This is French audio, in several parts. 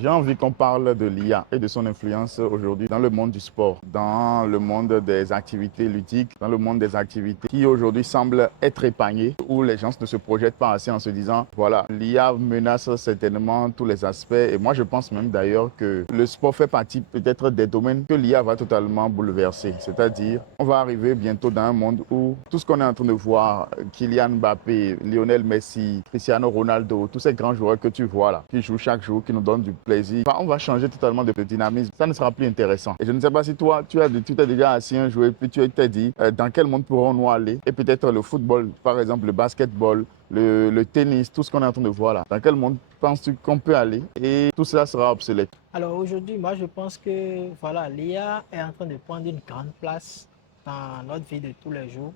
J'ai envie qu'on parle de l'IA et de son influence aujourd'hui dans le monde du sport, dans le monde des activités ludiques, dans le monde des activités qui aujourd'hui semblent être épargnées, où les gens ne se projettent pas assez en se disant, voilà, l'IA menace certainement tous les aspects. Et moi, je pense même d'ailleurs que le sport fait partie peut-être des domaines que l'IA va totalement bouleverser. C'est-à-dire, on va arriver bientôt dans un monde où tout ce qu'on est en train de voir, Kylian Mbappé, Lionel Messi, Cristiano Ronaldo, tous ces grands joueurs que tu vois là, qui jouent chaque jour, qui nous donnent du plaisir. Enfin, on va changer totalement de dynamisme. Ça ne sera plus intéressant. Et je ne sais pas si toi, tu t'es déjà assis un jour et puis tu t'es dit dans quel monde pourrons-nous aller? Et peut-être le football, par exemple, le basketball, le tennis, tout ce qu'on est en train de voir là. Dans quel monde penses-tu qu'on peut aller? Et tout cela sera obsolète. Alors aujourd'hui, moi je pense que voilà, l'IA est en train de prendre une grande place dans notre vie de tous les jours.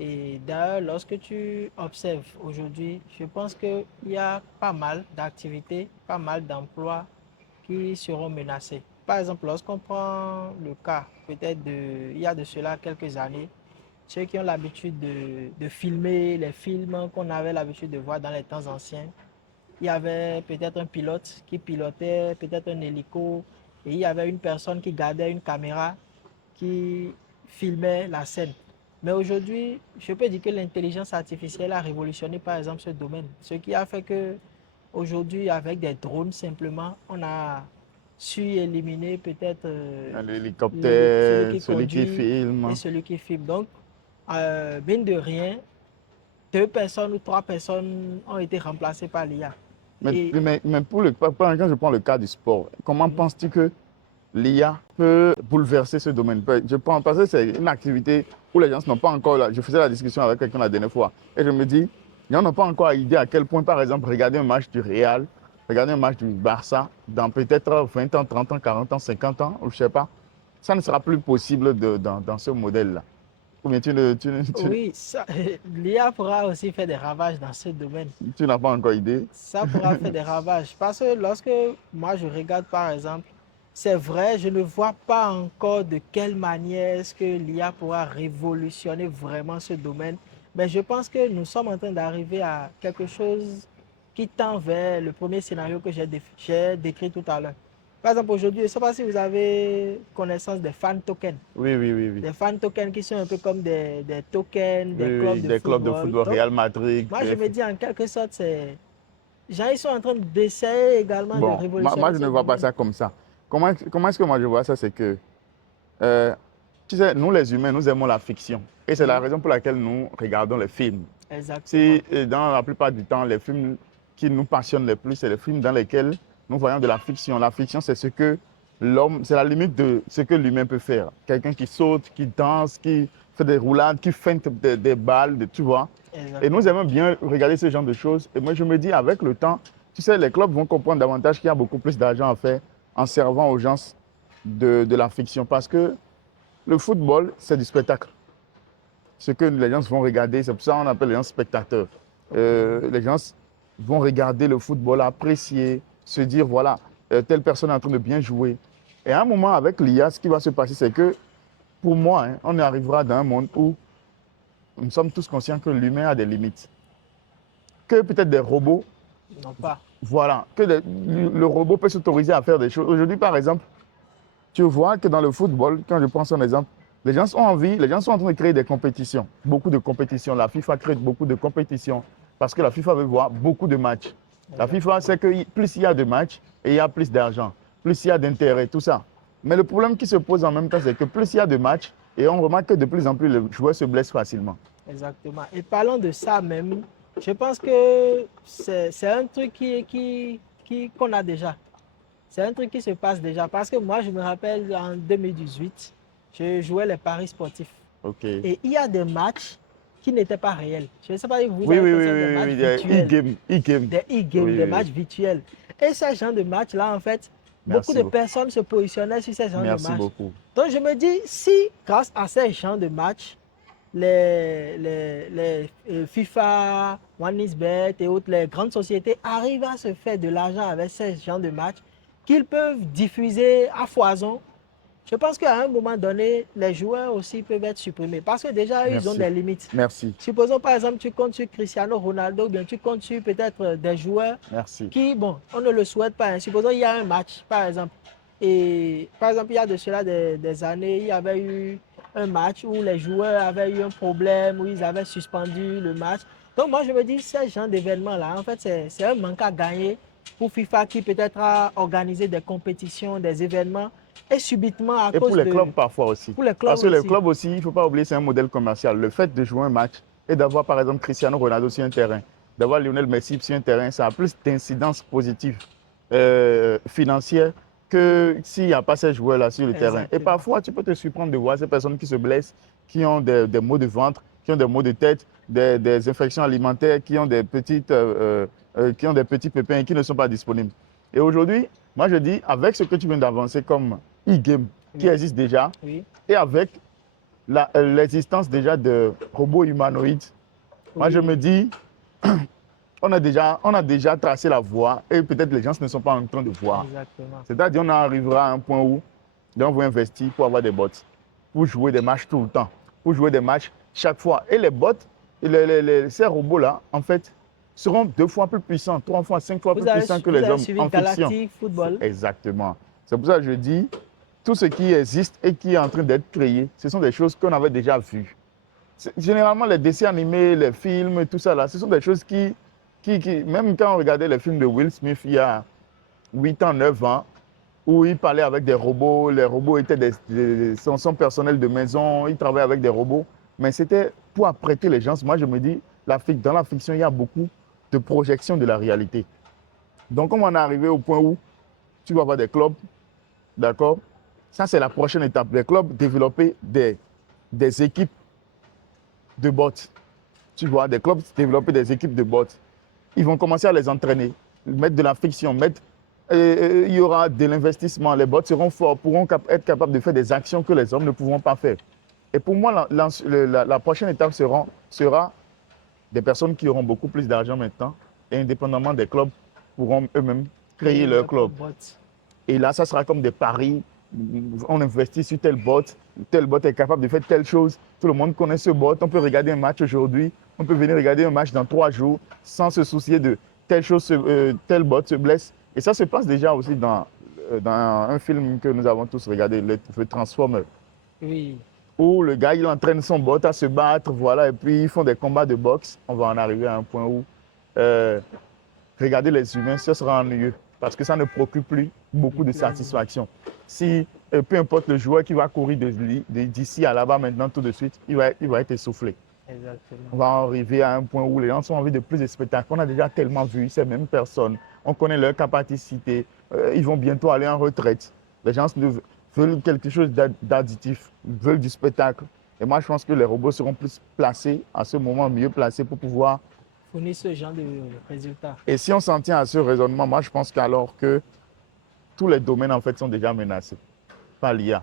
Et d'ailleurs, lorsque tu observes aujourd'hui, je pense qu'il y a pas mal d'activités, pas mal d'emplois qui seront menacés. Par exemple, lorsqu'on prend le cas, peut-être il y a de cela quelques années, ceux qui ont l'habitude de filmer les films qu'on avait l'habitude de voir dans les temps anciens, il y avait peut-être un pilote qui pilotait peut-être un hélico et il y avait une personne qui gardait une caméra qui filmait la scène. Mais aujourd'hui, je peux dire que l'intelligence artificielle a révolutionné par exemple ce domaine. Ce qui a fait que aujourd'hui, avec des drones simplement, on a su éliminer peut-être celui L'hélicoptère, qui celui qui conduit et filme. celui qui filme. Donc, mine de rien, deux personnes ou trois personnes ont été remplacées par l'IA. Et Mais quand je prends le cas du sport, comment penses-tu que l'IA peut bouleverser ce domaine? Je pense parce que c'est une activité où les gens n'ont pas encore, je faisais la discussion avec quelqu'un la dernière fois, et je me dis, les gens n'ont pas encore idée à quel point, par exemple, regarder un match du Real, regarder un match du Barça, dans peut-être 20 ans, 30 ans, 40 ans, 50 ans, ou je ne sais pas, ça ne sera plus possible dans ce modèle-là. Ou bien oui, l'IA pourra aussi faire des ravages dans ce domaine. tu n'as pas encore idée? Ça pourra faire des ravages. Parce que lorsque moi je regarde par exemple, c'est vrai, je ne vois pas encore de quelle manière est-ce que l'IA pourra révolutionner vraiment ce domaine. Mais je pense que nous sommes en train d'arriver à quelque chose qui tend vers le premier scénario que j'ai décrit tout à l'heure. Par exemple, aujourd'hui, je ne sais pas si vous avez connaissance des fan tokens. Oui, oui, oui, oui. Des fan tokens qui sont un peu comme des tokens des Oui, clubs oui, de des clubs de football. football, Donc, Real Madrid. moi, je me dis en quelque sorte, c'est les gens ils sont en train d'essayer également de Bon, moi, révolutionner je ne ce vois pas domaine. ça comme ça. Comment est-ce que moi je vois ça? C'est que, euh, tu sais, nous les humains, nous aimons la fiction. Et c'est la Oui, raison pour laquelle nous regardons les films. exactement. Si dans la plupart du temps, les films qui nous passionnent le plus, c'est les films dans lesquels nous voyons de la fiction. La fiction, c'est ce que l'homme, c'est la limite de ce que l'humain peut faire. Quelqu'un qui saute, qui danse, qui fait des roulades, qui feinte des balles, tu vois. Et nous Exactement. aimons bien regarder ce genre de choses. Et moi, je me dis, avec le temps, tu sais, les clubs vont comprendre davantage qu'il y a beaucoup plus d'argent à faire en servant aux gens de la fiction. Parce que le football, c'est du spectacle. Ce que les gens vont regarder, c'est pour ça qu'on appelle les gens spectateurs. Ok. Les gens vont regarder le football, apprécier, se dire, voilà, telle personne est en train de bien jouer. Et à un moment, avec l'IA, ce qui va se passer, c'est que, pour moi, hein, on arrivera dans un monde où nous sommes tous conscients que l'humain a des limites. Que peut-être des robots, Non pas. voilà, le robot peut s'autoriser à faire des choses. Aujourd'hui, par exemple, tu vois que dans le football, quand je prends son exemple, les gens ont envie, les gens sont en train de créer des compétitions, beaucoup de compétitions. La FIFA crée beaucoup de compétitions parce que la FIFA veut voir beaucoup de matchs. La FIFA Exactement. sait que plus il y a de matchs et il y a plus d'argent, plus il y a d'intérêt, tout ça. Mais le problème qui se pose en même temps, c'est que plus il y a de matchs et on remarque que de plus en plus les joueurs se blessent facilement. Exactement. Et parlant de ça même, je pense que c'est un truc qu'on a déjà. C'est un truc qui se passe déjà. Parce que moi, je me rappelle en 2018, je jouais les paris sportifs. Ok. Et il y a des matchs qui n'étaient pas réels. Je ne sais pas si vous Oui, avez oui, oui, conscience des oui, matchs oui, oui, virtuels, e-game, e-game. des e-games, Oui, des oui, oui. matchs virtuels. Et ces genres de matchs-là, en fait, beaucoup Merci de beaucoup. personnes se positionnaient sur ces genres de Merci matchs. beaucoup. Donc je me dis, si grâce à ces genres de matchs, les FIFA, OneXBet et autres, les grandes sociétés arrivent à se faire de l'argent avec ces genres de matchs qu'ils peuvent diffuser à foison, Je pense qu'à un moment donné, les joueurs aussi peuvent être supprimés parce que déjà, ils ont Merci. des limites. Merci. Supposons par exemple, tu comptes sur Cristiano Ronaldo, ou bien tu comptes sur peut-être des joueurs Merci. qui, bon, on ne le souhaite pas. Hein. Supposons il y a un match, par exemple. Et par exemple, il y a de cela des années, il y avait eu un match où les joueurs avaient eu un problème, où ils avaient suspendu le match. Donc moi, je me dis, ce genre d'événement-là, en fait, c'est un manque à gagner pour FIFA qui peut-être a organisé des compétitions, des événements, et subitement à Et pour cause les de... clubs parfois aussi. Pour les clubs Parce que les aussi. clubs aussi, il ne faut pas oublier, c'est un modèle commercial. Le fait de jouer un match et d'avoir par exemple Cristiano Ronaldo sur un terrain, d'avoir Lionel Messi sur un terrain, ça a plus d'incidence positive financière que s'il n'y a pas ces joueurs-là sur le terrain. Et Exactement. parfois, tu peux te surprendre de voir ces personnes qui se blessent, qui ont des maux de ventre, qui ont des maux de tête, des infections alimentaires, qui ont des petits pépins et qui ne sont pas disponibles. Et aujourd'hui, moi je dis, avec ce que tu viens d'avancer comme e-game qui Oui. existe déjà, Oui. et avec l'existence déjà de robots humanoïdes, moi je me Oui. dis, on a déjà tracé la voie et peut-être les gens ne sont pas en train de voir. Exactement. C'est-à-dire on arrivera à un point où on va investir pour avoir des bots, pour jouer des matchs tout le temps, pour jouer des matchs chaque fois. Et les bots, ces robots-là, en fait, seront 2 fois plus puissants, 3 fois, 5 fois plus puissants que Vous les avez hommes suivi en fiction. Galactic Football? Exactement. C'est pour ça que je dis, tout ce qui existe et qui est en train d'être créé, ce sont des choses qu'on avait déjà vues. Généralement, les dessins animés, les films, tout ça là, ce sont des choses même quand on regardait les films de Will Smith il y a 8 ans, 9 ans, où il parlait avec des robots, les robots étaient son personnel de maison, il travaillait avec des robots, mais c'était pour apprêter les gens. Moi, je me dis, dans la fiction, il y a beaucoup de projections de la réalité. Donc, on en est arrivé au point où tu vas avoir des clubs, d'accord? Ça, c'est la prochaine étape. Les clubs développer des équipes de bots. Tu vois, des clubs développer des équipes de bots. Ils vont commencer à les entraîner, mettre de la fiction, il y aura de l'investissement. Les bots seront forts, pourront être capables de faire des actions que les hommes ne pourront pas faire. Et pour moi, la prochaine étape sera des personnes qui auront beaucoup plus d'argent maintenant et indépendamment des clubs pourront eux-mêmes créer leur club. Et là, ça sera comme des paris. On investit sur tel bot est capable de faire telle chose. Tout le monde connaît ce bot. On peut regarder un match aujourd'hui. On peut venir regarder un match dans 3 jours sans se soucier de telle chose, tel bot se blesse. Et ça se passe déjà aussi dans un film que nous avons tous regardé, le Transformer. Oui. Où le gars, il entraîne son bot à se battre, voilà, et puis ils font des combats de boxe. On va en arriver à un point où regarder les humains, ce sera ennuyeux parce que ça ne procure plus beaucoup de satisfaction. Si, peu importe le joueur qui va courir d'ici à là-bas maintenant tout de suite, il va être essoufflé. Exactement. On va arriver à un point où les gens ont envie de plus de spectacles. On a déjà tellement vu ces mêmes personnes. On connaît leur capacité. Ils vont bientôt aller en retraite. Les gens veulent quelque chose d'additif, veulent du spectacle. Et moi, je pense que les robots seront plus placés, à ce moment, mieux placés pour pouvoir fournir ce genre de résultats. Et si on s'en tient à ce raisonnement, moi, je pense qu'alors que tous les domaines, en fait, sont déjà menacés par l'IA.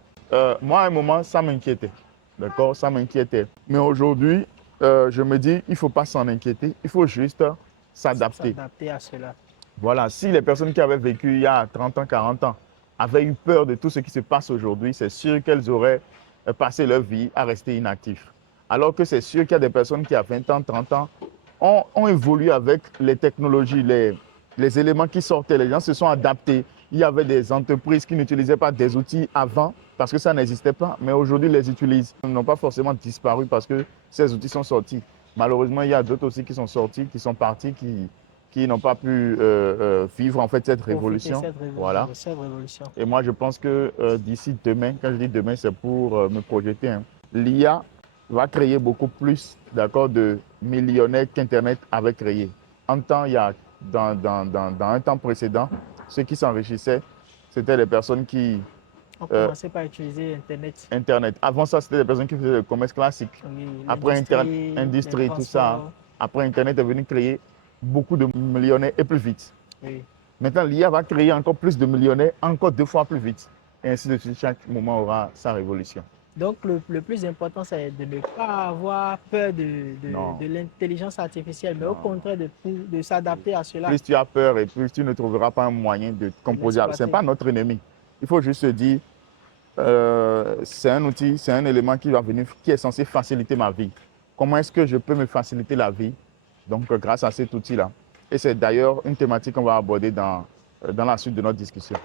Moi, à un moment, ça m'inquiétait. D'accord? Ça m'inquiétait. Mais aujourd'hui, je me dis, il ne faut pas s'en inquiéter. Il faut juste s'adapter. S'adapter à cela. Voilà. Si les personnes qui avaient vécu il y a 30 ans, 40 ans, avaient eu peur de tout ce qui se passe aujourd'hui, c'est sûr qu'elles auraient passé leur vie à rester inactives. Alors que c'est sûr qu'il y a des personnes qui, à 20 ans, 30 ans, ont évolué avec les technologies, les éléments qui sortaient. Les gens se sont adaptés. Il y avait des entreprises qui n'utilisaient pas des outils avant parce que ça n'existait pas, mais aujourd'hui, les utilisent. Ils n'ont pas forcément disparu parce que ces outils sont sortis. Malheureusement, il y a d'autres aussi qui sont sortis, qui sont partis, qui n'ont pas pu vivre en fait cette révolution. Voilà. Et moi, je pense que d'ici demain, quand je dis demain, c'est pour me projeter, hein, l'IA va créer beaucoup plus, d'accord, de millionnaires qu'Internet avait créé. En temps, dans un temps précédent, ceux qui s'enrichissaient, c'était les personnes qui... On commençait par utiliser Internet. Avant ça, c'était des personnes qui faisaient le commerce classique. Oui, après industrie, tout ça. Après, Internet est venu créer beaucoup de millionnaires et plus vite. Oui. Maintenant, l'IA va créer encore plus de millionnaires, encore 2 fois plus vite. Et ainsi de suite, chaque moment aura sa révolution. Donc, le plus important, c'est de ne pas avoir peur de l'intelligence artificielle, mais au contraire de s'adapter à cela. Plus tu as peur et plus tu ne trouveras pas un moyen de composer. Ce n'est pas notre ennemi. Il faut juste se dire, c'est un outil, c'est un élément qui va venir, qui est censé faciliter ma vie. Comment est-ce que je peux me faciliter la vie? Donc, grâce à cet outil-là. Et c'est d'ailleurs une thématique qu'on va aborder dans la suite de notre discussion.